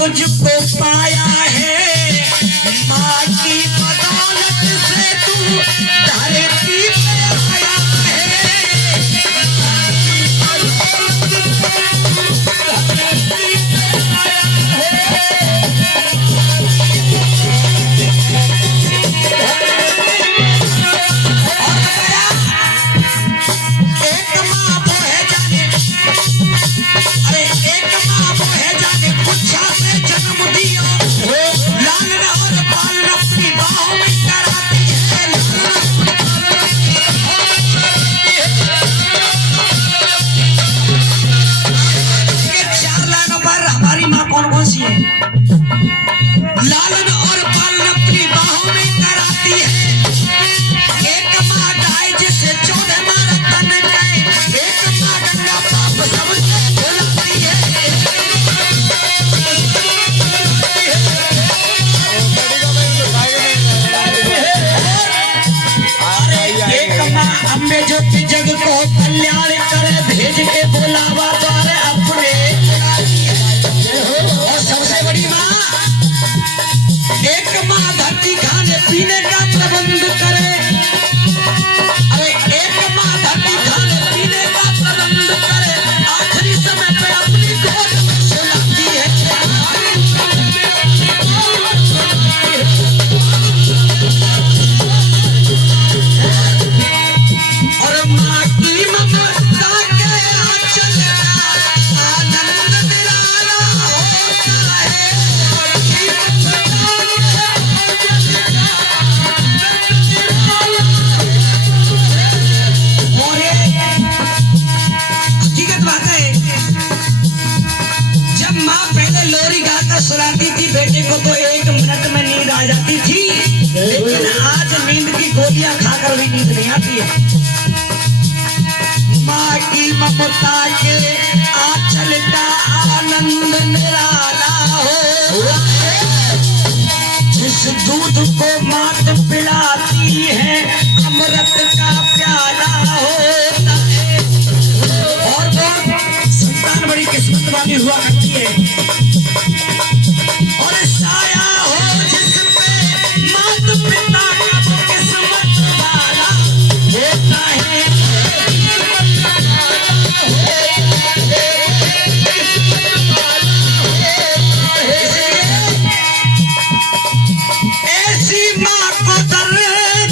तुझको पाया है, माँ की बदौलत से तू धरती पे आया है। लालन और पालन अपनी बाहों में कराती है। एक माँ गाय जिसे 14 मारा तन गए, एक माँ गंगा पाप सबसे धुलती है। अरे एक माँ अम्बे जो कि जग को कल्याण करे, भेज के बुलावा द्वारे अपने। और सबसे बड़ी माँ एक माँ धरती खाने पीने का प्रबंध करे। अरे एक माँ धरती खाने पीने का प्रबंध करे, आखिरी समय पे अपनी गोद में सुलाती है। और माँ की ममता के आंचल का आनंद निराला होता है। सुलाती थी बेटे को तो 1 मिनट में नींद आ जाती थी, लेकिन आज नींद की गोलियां खाकर भी नींद नहीं आती है। माँ की ममता के आंचल का आनंद निराला हो। जिस दूध को मात पिलाती है, अमृत का प्याला होता है। और वो संतान बड़ी किस्मत वाली हुआ करती है। और साया हो जिस पे मात पिता का वो किस्मत वाला होता है। ऐसी माँ को दर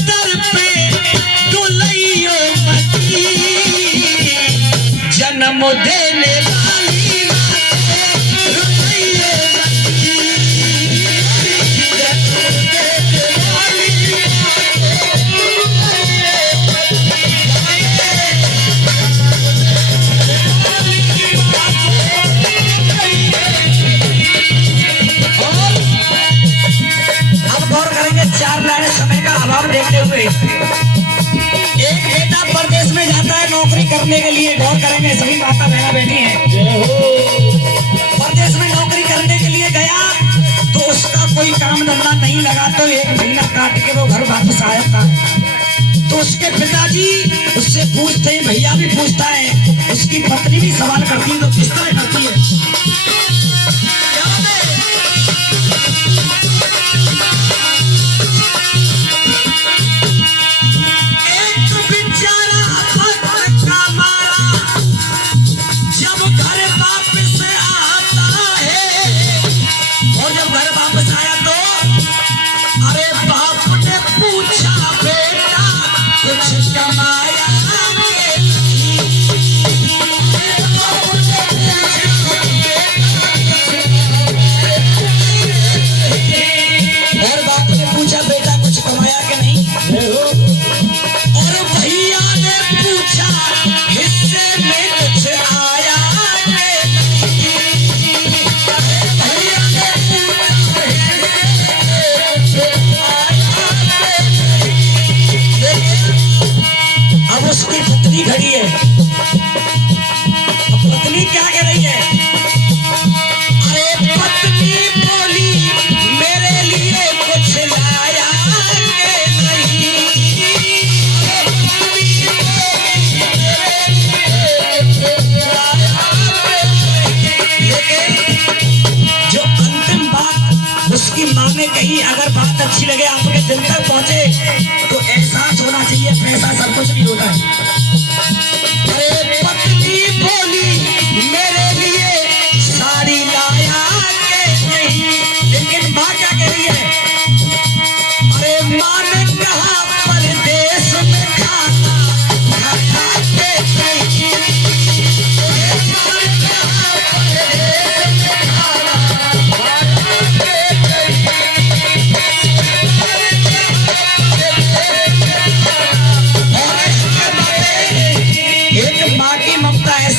दर पे दुलैयो मती, जन्म देने वाली देखते हुए। एक बेटा परदेश में जाता है नौकरी करने के लिए, गौर करेंगे सभी माता बहना बेटी हैं। परदेश में नौकरी करने के लिए गया तो उसका कोई काम धंधा नहीं लगा, तो 1 महीना काट के वो घर वापस आया था। तो उसके पिताजी उससे पूछते हैं, भैया भी पूछता है, उसकी पत्नी भी सवाल करती है, तो किस तरह करती है। कमाया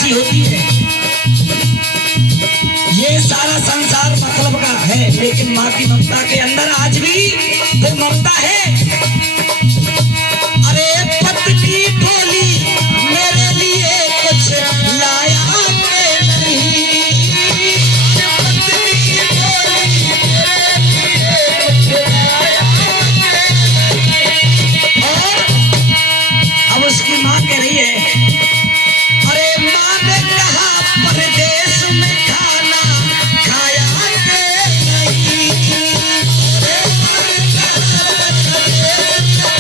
की होती है। ये सारा संसार मतलब का है, लेकिन माँ की ममता के अंदर आज भी वो ममता है। अरे पत्नी बोली मेरे लिए कुछ लाया के नहीं, पत्नी बोली मेरे लिए कुछ लाया के नहीं। और अब उसकी माँ कह रही है, अरे माँ ने कहा परदेश में खाना खाया के नहीं, अरे माँ ने कहा परदेश में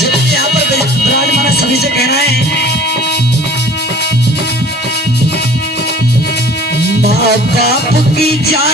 जितने यहाँ पर विराजमान है सभी से कहना है, माँ बाप की जान